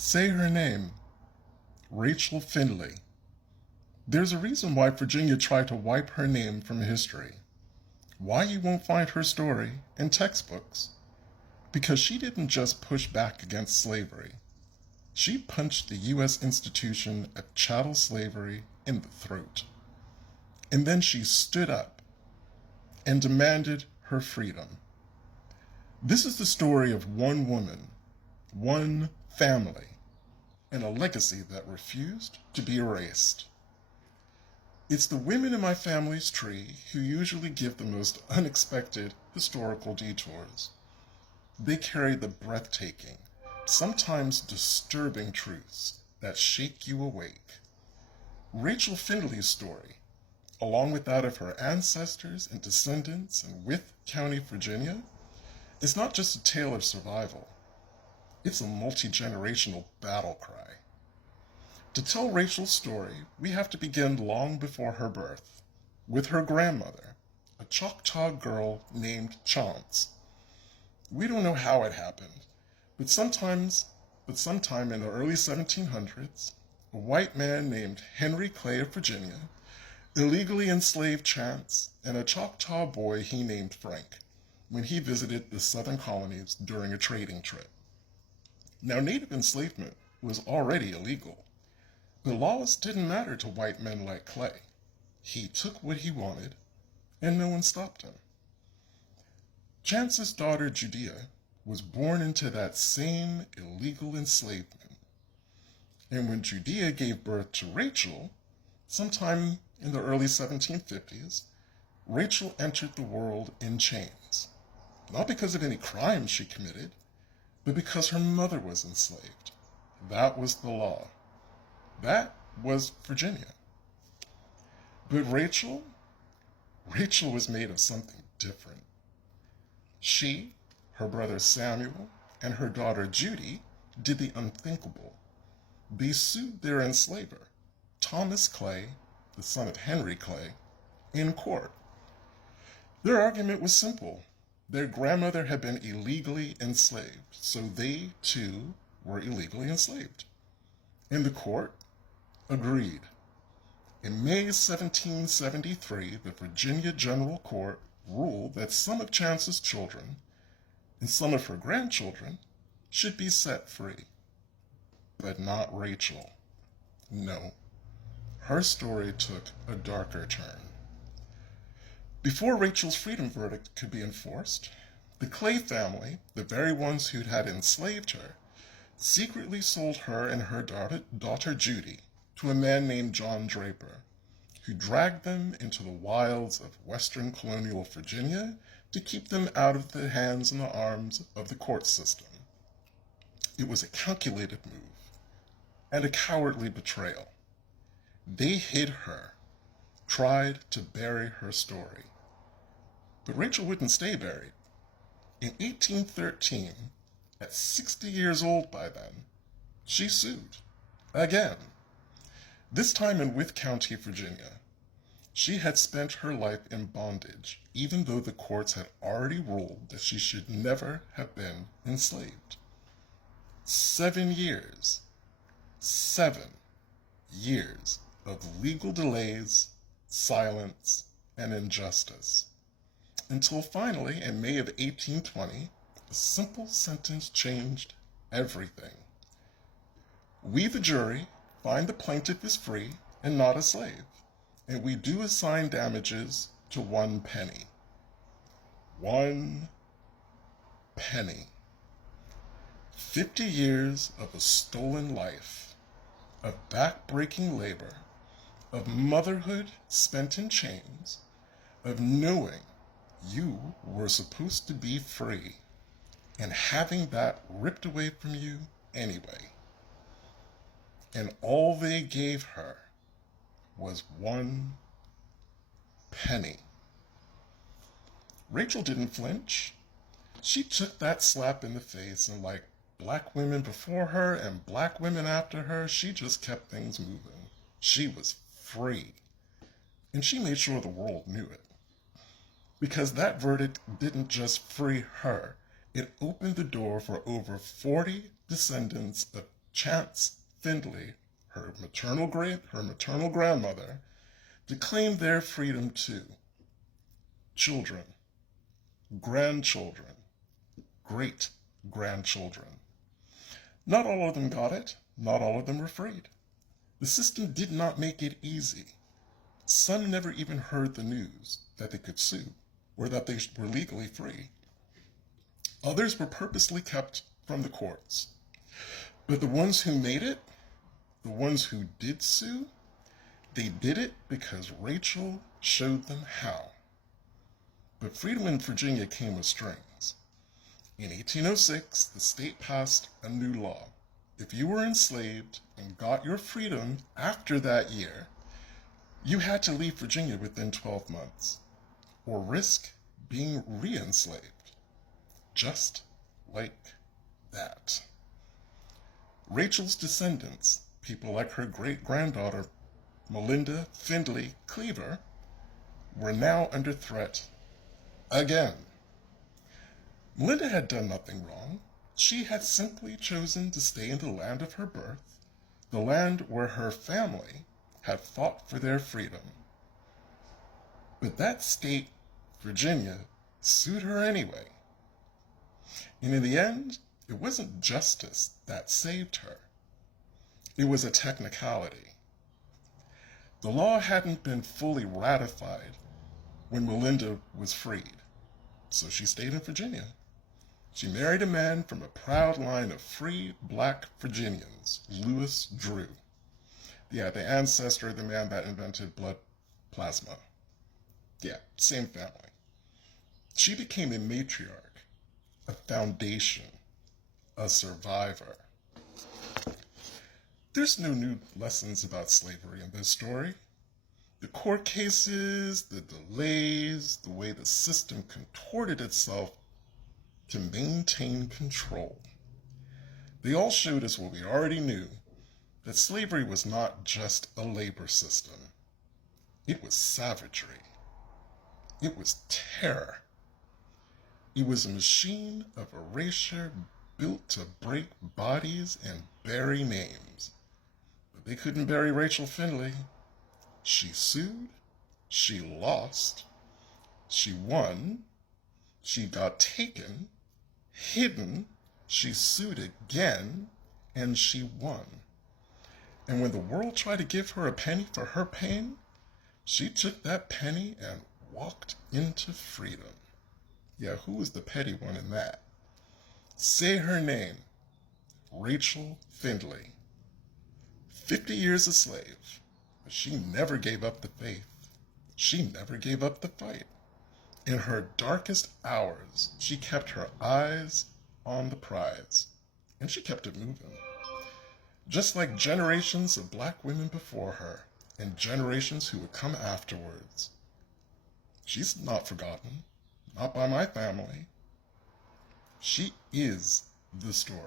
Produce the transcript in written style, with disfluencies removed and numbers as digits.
Say her name. Rachel Findlay. There's a reason why Virginia tried to wipe her name from history. Why you won't find her story in textbooks. Because she didn't just push back against slavery. She punched the U.S. institution of chattel slavery in the throat. And then she stood up and demanded her freedom. This is the story of one woman, one family, and a legacy that refused to be erased. It's the women in my family's tree who usually give the most unexpected historical detours. They carry the breathtaking, sometimes disturbing truths that shake you awake. Rachel Findlay's story, along with that of her ancestors and descendants in Wythe County, Virginia, is not just a tale of survival. It's a multi-generational battle cry. To tell Rachel's story, we have to begin long before her birth, with her grandmother, a Choctaw girl named Chance. We don't know how it happened, but sometime in the early 1700s, a white man named Henry Clay of Virginia illegally enslaved Chance and a Choctaw boy he named Frank when he visited the southern colonies during a trading trip. Now, native enslavement was already illegal, but laws didn't matter to white men like Clay. He took what he wanted, and no one stopped him. Chance's daughter Judea was born into that same illegal enslavement. And when Judea gave birth to Rachel, sometime in the early 1750s, Rachel entered the world in chains. Not because of any crimes she committed, but because her mother was enslaved. That was the law. That was Virginia. But Rachel was made of something different. She, her brother Samuel, and her daughter Judy did the unthinkable. They sued their enslaver, Thomas Clay, the son of Henry Clay, in court. Their argument was simple. Their grandmother had been illegally enslaved, so they, too, were illegally enslaved. And the court agreed. In May 1773, the Virginia General Court ruled that some of Chance's children and some of her grandchildren should be set free. But not Rachel. No, her story took a darker turn. Before Rachel's freedom verdict could be enforced, the Clay family, the very ones who had enslaved her, secretly sold her and her daughter Judy to a man named John Draper, who dragged them into the wilds of western colonial Virginia to keep them out of the hands and the arms of the court system. It was a calculated move and a cowardly betrayal. They hid her, tried to bury her story. But Rachel wouldn't stay buried. In 1813, at 60 years old by then, she sued. Again. This time in Wythe County, Virginia. She had spent her life in bondage, even though the courts had already ruled that she should never have been enslaved. 7 years. 7 years of legal delays, silence, and injustice. Until finally, in May of 1820, a simple sentence changed everything. We, the jury, find the plaintiff is free and not a slave, and we do assign damages to 1 penny. 1 penny. 50 years of a stolen life, of back-breaking labor, of motherhood spent in chains, of knowing you were supposed to be free and having that ripped away from you anyway. And all they gave her was 1 penny. Rachel didn't flinch. She took that slap in the face, and like black women before her and black women after her, she just kept things moving. She was free. And she made sure the world knew it. Because that verdict didn't just free her, it opened the door for over 40 descendants of Chance Findlay, her maternal grandmother, to claim their freedom too. Children, grandchildren, great-grandchildren. Not all of them got it. Not all of them were freed. The system did not make it easy. Some never even heard the news that they could sue or that they were legally free. Others were purposely kept from the courts. But the ones who made it, the ones who did sue, they did it because Rachel showed them how. But freedom in Virginia came with strings. In 1806, the state passed a new law. If you were enslaved and got your freedom after that year, you had to leave Virginia within 12 months or risk being re-enslaved. Just like that. Rachel's descendants, people like her great-granddaughter, Melinda Findlay Cleaver, were now under threat again. Melinda had done nothing wrong. She had simply chosen to stay in the land of her birth, the land where her family had fought for their freedom. But that state, Virginia, sued her anyway. And in the end, it wasn't justice that saved her. It was a technicality. The law hadn't been fully ratified when Melinda was freed, so she stayed in Virginia. She married a man from a proud line of free black Virginians, Louis Drew. Yeah, the ancestor of the man that invented blood plasma. Yeah, same family. She became a matriarch, a foundation, a survivor. There's no new lessons about slavery in this story. The court cases, the delays, the way the system contorted itself to maintain control. They all showed us what we already knew, that slavery was not just a labor system. It was savagery. It was terror. It was a machine of erasure built to break bodies and bury names. But they couldn't bury Rachel Findlay. She sued, she lost, she won, she got taken, hidden, she sued again, and she won. And when the world tried to give her a penny for her pain, she took that penny and walked into freedom. Yeah, who was the petty one in that? Say her name, Rachel Findlay. 50 years a slave, but she never gave up the faith. She never gave up the fight. In her darkest hours, she kept her eyes on the prize, and she kept it moving. Just like generations of black women before her, and generations who would come afterwards. She's not forgotten, not by my family. She is the story.